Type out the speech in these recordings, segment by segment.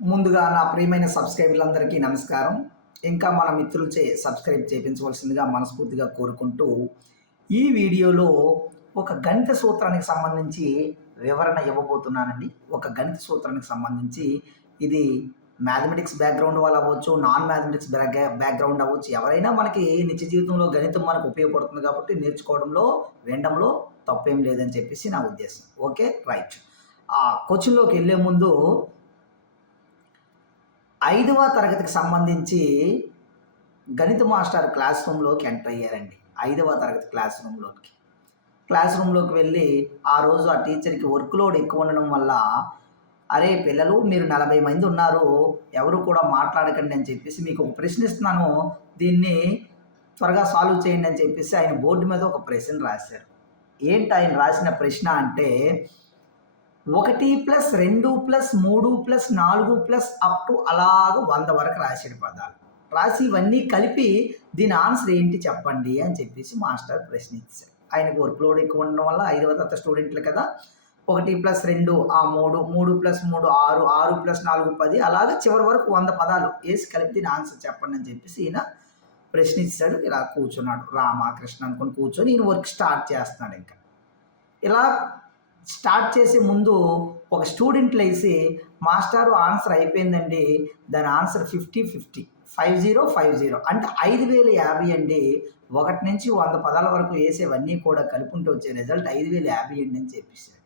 ముందుగా నా ప్రియమైన సబ్స్క్రైబర్లందరికీ నమస్కారం. ఇంకా మన మిత్రులచే సబ్స్క్రైబ్ చేయించవలసిందిగా మనస్ఫూర్తిగా కోరుకుంటూ, ఈ వీడియోలో ఒక గణిత సూత్రానికి సంబంధించి వివరణ ఇవ్వబోతున్నానండి. ఒక గణిత సూత్రానికి సంబంధించి ఇది మ్యాథమెటిక్స్ బ్యాక్‌గ్రౌండ్ వాళ్ళు అవ్వచ్చు, నాన్ మ్యాథమెటిక్స్ బ్యాక్‌గ్రౌండ్ అవ్వచ్చు. ఎవరైనా మనకి నిత్య జీవితంలో గణితం మనకు ఉపయోగపడుతుంది కాబట్టి నేర్చుకోవడంలో, వినడంలో తప్పేం లేదని చెప్పేసి నా ఉద్దేశం. ఓకే. రైట్. క్వెషన్‌లోకి ఎళ్ళే ముందు 5వ తరగతికి సంబంధించి గణిత మాస్టర్ క్లాస్ రూమ్‌లోకి ఎంటర్ అయ్యారండి. 5వ తరగతి క్లాస్ రూమ్‌లోకి వెళ్ళి ఆ రోజు ఆ టీచర్‌కి వర్క్ లోడ్ ఎక్కువ ఉండడం వల్ల, "అరే పిల్లలు మీరు 40 మంది ఉన్నారు. ఎవరు కూడా మాట్లాడకండి" అని చెప్పేసి, "మీకు ఒక ప్రశ్న ఇస్తున్నాను. దీన్ని త్వరగా సాల్వ్ చేయండి" అని చెప్పేసి ఆయన బోర్డ్ మీద ఒక ప్రశ్న రాశారు. ఏంటి ఆయన రాసిన ప్రశ్న అంటే 1+2+3+4+ అప్ టు అలాగ 100 వరకు రాసాడు పదాలు. రాసి ఇవన్నీ కలిపి దీని ఆన్సర్ ఏంటి చెప్పండి అని చెప్పేసి మాస్టర్ ప్రశ్న ఇచ్చారు. ఆయనకు వర్క్ లోడ్ ఎక్కువ ఉండడం వల్ల 5వ తరగతి స్టూడెంట్లు కదా, 1+2 3, 3+3 6, 6+4 10 అలాగే చివరి వరకు 100 పదాలు వేసి కలిపి దీని ఆన్సర్ చెప్పండి అని చెప్పేసి ఈయన ప్రశ్న ఇచ్చాడు. ఇలా కూర్చున్నాడు రామకృష్ణ అనుకుని కూర్చొని ఈయన వర్క్ స్టార్ట్ చేస్తున్నాడు. ఇంకా ఇలా స్టార్ట్ చేసే ముందు ఒక స్టూడెంట్ లేసి, "మాస్టారు ఆన్సర్ అయిపోయిందండి. దాని ఆన్సర్ 50, 50 అంటే 5050 అండి. 1 నుంచి 100 పదాల వరకు వేసేవన్నీ కూడా కలుపుకుంటూ వచ్చే రిజల్ట్ 5050 అండి" అని చెప్పేసాడు.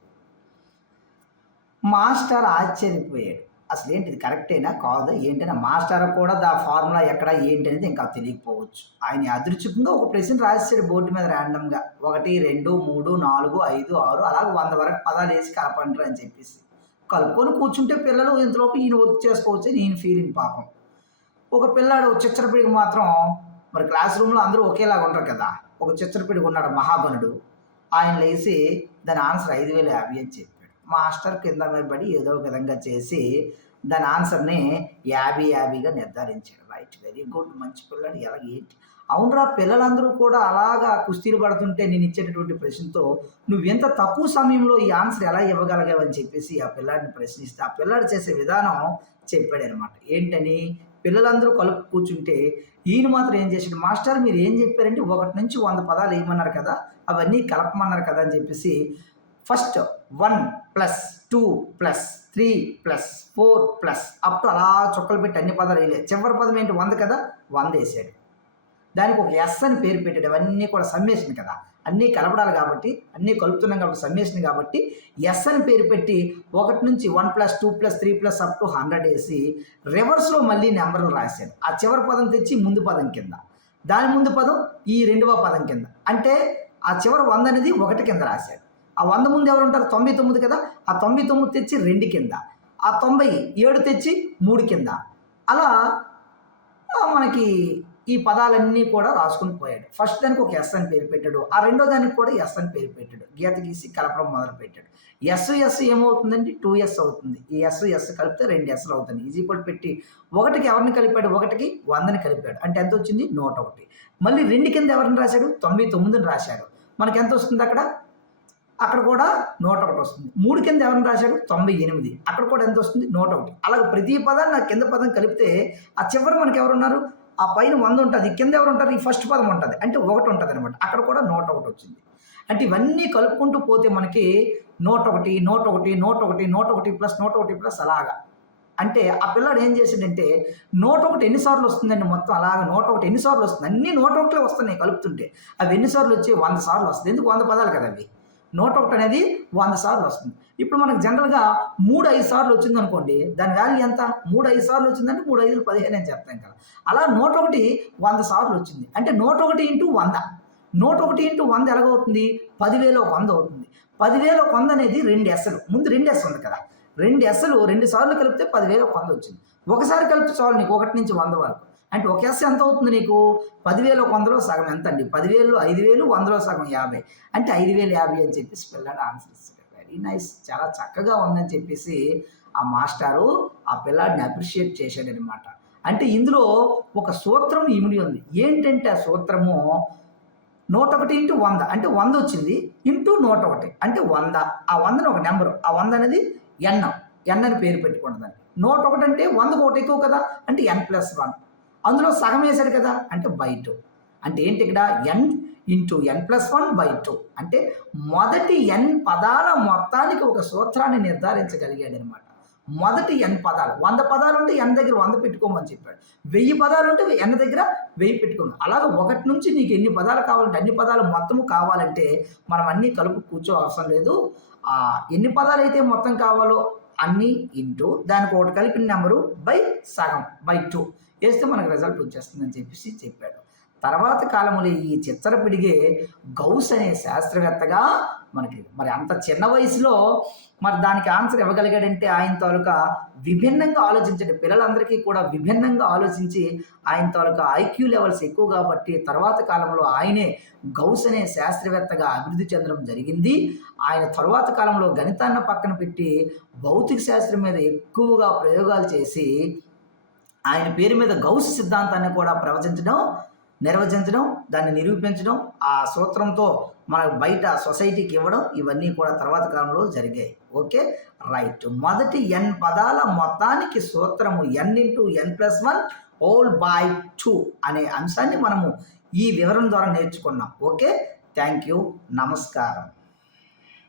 మాస్టర్ ఆశ్చర్యపోయాడు. అసలేంటి ఇది కరెక్టేనా? కాదా? ఏంటని మాస్టర్ కూడా ఫార్ములా ఎక్కడ ఏంటి అనేది ఇంకా తెలియకపోవచ్చు. ఆయన యాదృచ్ఛికంగా ఒక ప్రశ్న రాసేసాడు బోర్డు మీద ర్యాండమ్‌గా. 1, 2, 3, 4, 5, 6 అలాగే 100 వరకు పదాలు వేసి కలపండ్రా అని చెప్పేసి. కలుపుకొని కూర్చుంటే పిల్లలు ఇంతలోపు ఈయన వర్క్ చేసుకోవచ్చు అని ఈయన ఫీలింగ్ పాపం. ఒక పిల్లాడు చిచ్చరపిడికి మాత్రం, మరి క్లాస్ రూమ్‌లో అందరూ ఒకేలాగా ఉండరు కదా! ఒక చిచ్చరపిడికి ఉన్నాడు మహాగణుడు. ఆయన లేసి దాని ఆన్సర్ 5050 అని చెప్పాడు. మాస్టర్ కింద మీద పడి ఏదో ఒక విధంగా చేసి దాని ఆన్సర్‌ని 5050గా నిర్ధారించాడు. రైట్. Very good. మంచి పిల్లాడు. ఎలాగ ఏంటి? అవునురా పిల్లలందరూ కూడా అలాగా కుస్తీలు పడుతుంటే నేను ఇచ్చేటటువంటి ప్రశ్నతో నువ్వెంత తక్కువ సమయంలో ఈ ఆన్సర్ ఎలా ఇవ్వగలిగావని చెప్పేసి ఆ పిల్లాడిని ప్రశ్నిస్తే, ఆ పిల్లాడు చేసే విధానం చెప్పాడనమాట. ఏంటని? పిల్లలందరూ కలుపు కూర్చుంటే ఈయన మాత్రం ఏం చేసాడు, "మాస్టర్ మీరు ఏం చెప్పారంటే 1 నుంచి 100 పదాలు వేయమన్నారు కదా! అవన్నీ కలపమన్నారు కదా!" అని చెప్పేసి ఫస్ట్ 1+2+3+4+ అప్ టు అలా చుక్కలు పెట్టి అన్ని పదాలు వేయలేదు. చివరి పదం ఏంటి? 100 కదా! 100 వేసాడు. దానికి ఒక ఎస్ అని పేరు పెట్టాడు. అవన్నీ కూడా సమ్మేషన్ కదా! అన్నీ కలపడాలి కాబట్టి, అన్నీ కలుపుతున్నాం కాబట్టి సమ్మేషన్ కాబట్టి ఎస్ అని పేరు పెట్టి 1 నుంచి 1+2+3+ అప్ టు 100 వేసి రివర్స్‌లో మళ్ళీ నెంబర్లు రాశాడు. ఆ చివరి పదం తెచ్చి ముందు పదం కింద, దాని ముందు పదం ఈ రెండవ పదం కింద. అంటే ఆ చివరి 100 అనేది 1 కింద రాశాడు. ఆ 100 ముందు ఎవరుంటారు? 99 కదా! ఆ 99 తెచ్చి 2 కింద, ఆ 97 తెచ్చి 3 కింద. అలా మనకి ఈ పదాలన్నీ కూడా రాసుకొని పోయాడు. ఫస్ట్ దానికి ఒక ఎస్ అని పేరు పెట్టాడు. ఆ రెండో దానికి కూడా ఎస్ అని పేరు పెట్టాడు. గీత గీసి కలపడం మొదలుపెట్టాడు. ఎస్ ఏమవుతుందండి? 2s అవుతుంది. ఈ ఎస్ కలిపితే 2 ఎస్‌లు అవుతుంది. ఈజ్ ఈక్వల్ పెట్టి 1కి ఎవరిని కలిపాడు? 1కి 100ని కలిపాడు. అంటే ఎంత వచ్చింది? 101. మళ్ళీ 2 కింద ఎవరిని రాశాడు? 99ని రాశాడు. మనకి ఎంత వస్తుంది అక్కడ? అక్కడ కూడా 101 వస్తుంది. 3 కింద ఎవరిని రాశాడు? 98. అక్కడ కూడా ఎంత వస్తుంది? 101. అలాగే ప్రతి పదాన్ని ఆ కింద పదం కలిపితే ఆ చివర మనకి ఎవరున్నారు? ఆ పైన 100 ఉంటది. కింద ఎవరుంటారు? ఈ ఫస్ట్ పదం ఉంటది. అంటే 1 ఉంటదనమాట. అక్కడ కూడా 101 వచ్చింది. అంటే ఇవన్నీ కలుపుకుంటూ పోతే మనకి 101, 101, 101, 101+101+ అలాగా. అంటే ఆ పిల్లాడు ఏం చేసాడంటే 101 ఎన్ని సార్లు వస్తుందండి మొత్తం అలాగా 101 ఎన్ని సార్లు వస్తుంది? అన్నీ 101లే వస్తున్నాయి కలుపుతుంటే. అవి ఎన్ని సార్లు వచ్చి 100 సార్లు వస్తుంది. ఎందుకు 100 పదాలు కదా అవి. 101 అనేది 100 సార్లు వస్తుంది. ఇప్పుడు మనకు జనరల్‌గా 3 5 సార్లు వచ్చిందనుకోండి, దాని వాల్యూ ఎంత? 3 5 సార్లు వచ్చిందంటే 3 5లు 15 అని చెప్తాం కదా! అలా 101 100 సార్లు వచ్చింది. అంటే 101 ఇంటూ 100. 101 ఇంటూ 100 ఎలాగవుతుంది? 10,000 ఒక 100 అవుతుంది. 10,000 ఒక 100 అనేది 2 ఎస్‌లు. ముందు 2 ఎస్ ఉంది కదా! 2 ఎస్‌లు 2 సార్లు కలిపితే 10,000 ఒక 100 వచ్చింది. ఒకసారి కలిపితే చాలు నీకు 1 నుంచి 100 వరకు. అంటే ఒక ఎస్ ఎంత అవుతుంది నీకు? 10,000 ఒక 100లో సగం ఎంత అండి? 10,000లో 5,000, 100లో సగం 50. అంటే 5,050 అని చెప్పేసి పిల్లాడు ఆన్సర్ ఇస్తాడు. Very nice. చాలా చక్కగా ఉందని చెప్పేసి ఆ మాస్టారు ఆ పిల్లాడిని అప్రిషియేట్ చేశాడనమాట. అంటే ఇందులో ఒక సూత్రం ఇమిడి ఉంది. ఏంటంటే ఆ సూత్రము 101 ఇంటూ 100 అంటే 100 వచ్చింది. ఇంటూ 101 అంటే 100. ఆ 100ని ఒక నెంబరు. ఆ 100 అనేది ఎన్. ఎన్ అని పేరు పెట్టుకోండి దానికి. 101 అంటే 100కు ఒకటి ఎక్కువ కదా, అంటే n+1. అందులో సగం వేశాడు కదా, అంటే /2. అంటే ఏంటి ఇక్కడ n/n+1/2. అంటే మొదటి n పదాల మొత్తానికి ఒక సూత్రాన్ని నిర్ధారించగలిగాడు అనమాట. మొదటి n పదాలు, 100 పదాలు ఉంటే n దగ్గర 100 పెట్టుకోమని చెప్పాడు. 1000 పదాలు ఉంటే n దగ్గర 1000 పెట్టుకోమని. అలాగే 1 నుంచి నీకు ఎన్ని పదాలు కావాలంటే అన్ని పదాలు మొత్తము కావాలంటే మనం అన్నీ కలుపు కూర్చో అవసరం లేదు. ఎన్ని పదాలు అయితే మొత్తం కావాలో అన్నీ ఇంటూ దానికి ఒకటి కలిపిన నెంబరు బై సగం /2 వేస్తే మనకు రిజల్ట్ వచ్చేస్తుందని చెప్పేసి చెప్పాడు. తర్వాత కాలంలో ఈ చిచ్చరపిడిగే గౌస్ అనే శాస్త్రవేత్తగా మనకి మరి అంత చిన్న వయసులో మరి దానికి ఆన్సర్ ఇవ్వగలిగాడంటే ఆయన తాలూకా విభిన్నంగా ఆలోచించండి. పిల్లలందరికీ కూడా విభిన్నంగా ఆలోచించి ఆయన తాలూకా ఐక్యూ లెవెల్స్ ఎక్కువ కాబట్టి తర్వాత కాలంలో ఆయనే గౌస్ అనే శాస్త్రవేత్తగా అభివృద్ధి చెందడం జరిగింది. ఆయన తరువాత కాలంలో గణితాన్ని పక్కన పెట్టి భౌతిక శాస్త్రం మీద ఎక్కువగా ప్రయోగాలు చేసి ఆయన పేరు మీద గౌస్ సిద్ధాంతాన్ని కూడా నిర్వచించడం, దాన్ని నిరూపించడం, ఆ సూత్రంతో మనకు బయట సొసైటీకి ఇవ్వడం, ఇవన్నీ కూడా తర్వాత కాలంలో జరిగాయి. Okay, right. మొదటి n పదాల మొత్తానికి సూత్రము n/n+1/2 అనే అంశాన్ని మనము ఈ వివరణ ద్వారా నేర్చుకున్నాం. ఓకే, థ్యాంక్ యూ, నమస్కారం.